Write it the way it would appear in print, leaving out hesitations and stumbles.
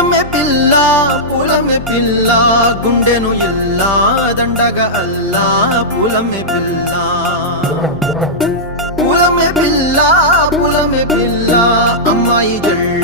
పూలమే పిల్ల గుండెను ఇల్లా దండగా అల్లా పూలమే పిల్ల పూలమే పిల్ల అమ్మాయి జల్ల